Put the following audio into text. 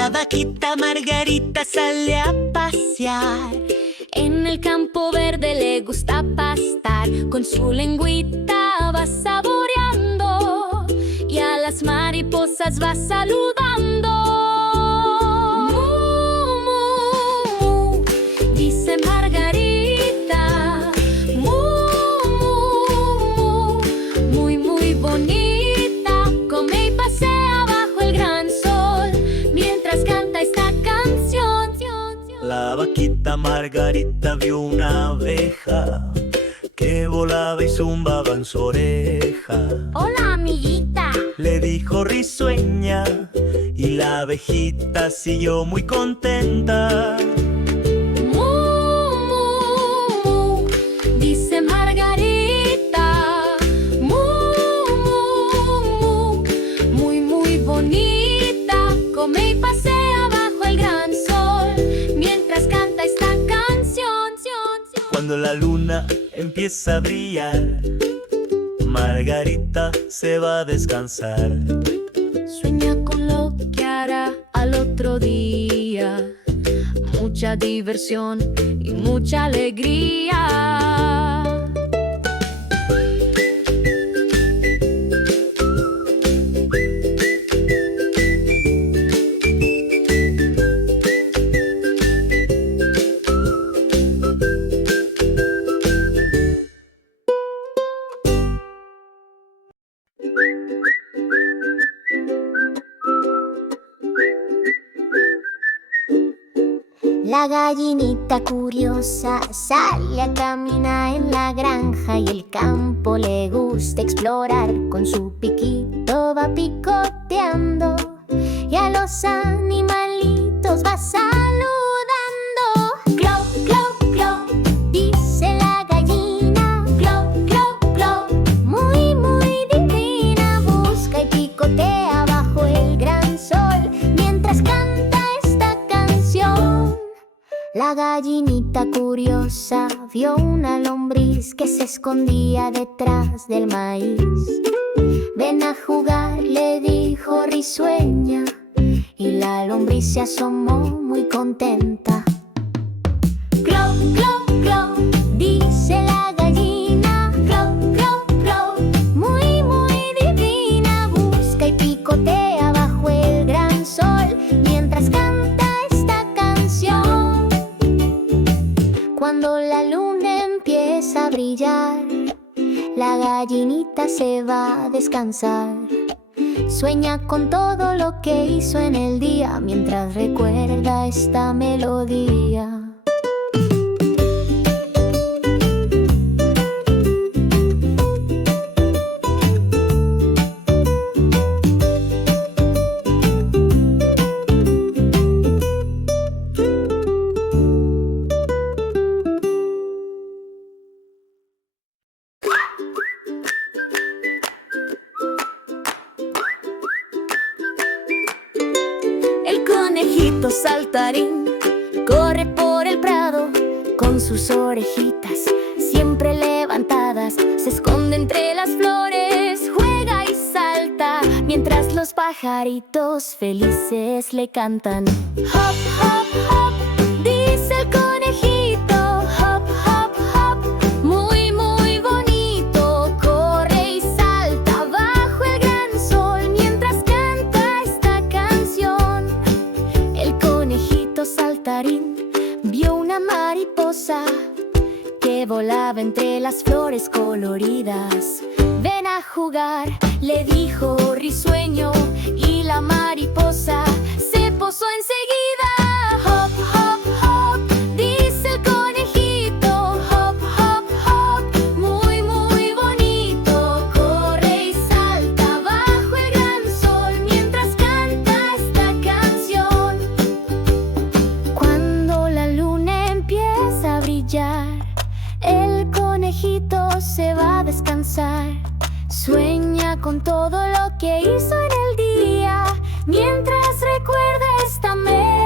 La vaquita Margarita sale a pasear. En el campo verde le gusta pastar. Con su lengüita va saboreando y a las mariposas va saludando. Mu, mu, dice Margarita. Mu, mu, muy, muy bonita. Come y pasea bajo el gran sol mientras canta esta canción. La vaquita Margarita vio una abeja que volaba y zumbaba en su oreja. Hola, amiguita. Le dijo risueña, y la abejita siguió muy contenta. Mu, mu, dice Margarita. Mu, mu, muy, muy bonita. Come y pasea bajo el gran sol mientras canta esta canción. Cuando la luna empieza a brillar, Margarita se va a descansar. Sueña con lo que hará al otro día. Mucha diversión y mucha alegría. La gallinita curiosa sale a caminar en la granja y el campo le gusta explorar. Con su piquito va picoteando y a los animalitos va saludando. Clo, clo, clo, dice la gallina. Clo, clo, clo, muy, muy divina. Busca y picotea bajo el gran sol mientras canta esta canción. La gallinita curiosa vio una lombriz que se escondía detrás del maíz. Ven a jugar, le dijo risueña, y la lombriz se asomó muy contenta. Clo, clo, clo, dice la gallina. Clo, clo, clo, muy, muy divina. Busca y picotea bajo el gran sol mientras canta esta canción. Cuando la luna empieza a brillar, la gallinita se va a descansar. Sueña con todo lo que hizo en el día mientras recuerda esta melodía. Saltarín corre por el prado con sus orejitas siempre levantadas. Se esconde entre las flores, juega y salta mientras los pajaritos felices le cantan. Hop, hop, hop, dice el conejito. Hop, hop, hop, muy, muy bonito. Corre y salta bajo el gran sol mientras canta esta canción. El conejito saltarín vio una mariposa que volaba entre las flores coloridas. Ven a jugar, le dijo risueño, y la mariposa se posó enseguida. Hop, hop, hop, dice el conejito. Hop, hop, hop, muy, muy bonito. Corre y salta bajo el gran sol mientras canta esta canción. Cuando la luna empieza a brillar, el conejito se va a descansar. Sueña con todo lo que hizo en el día mientras recuerda esta melodía.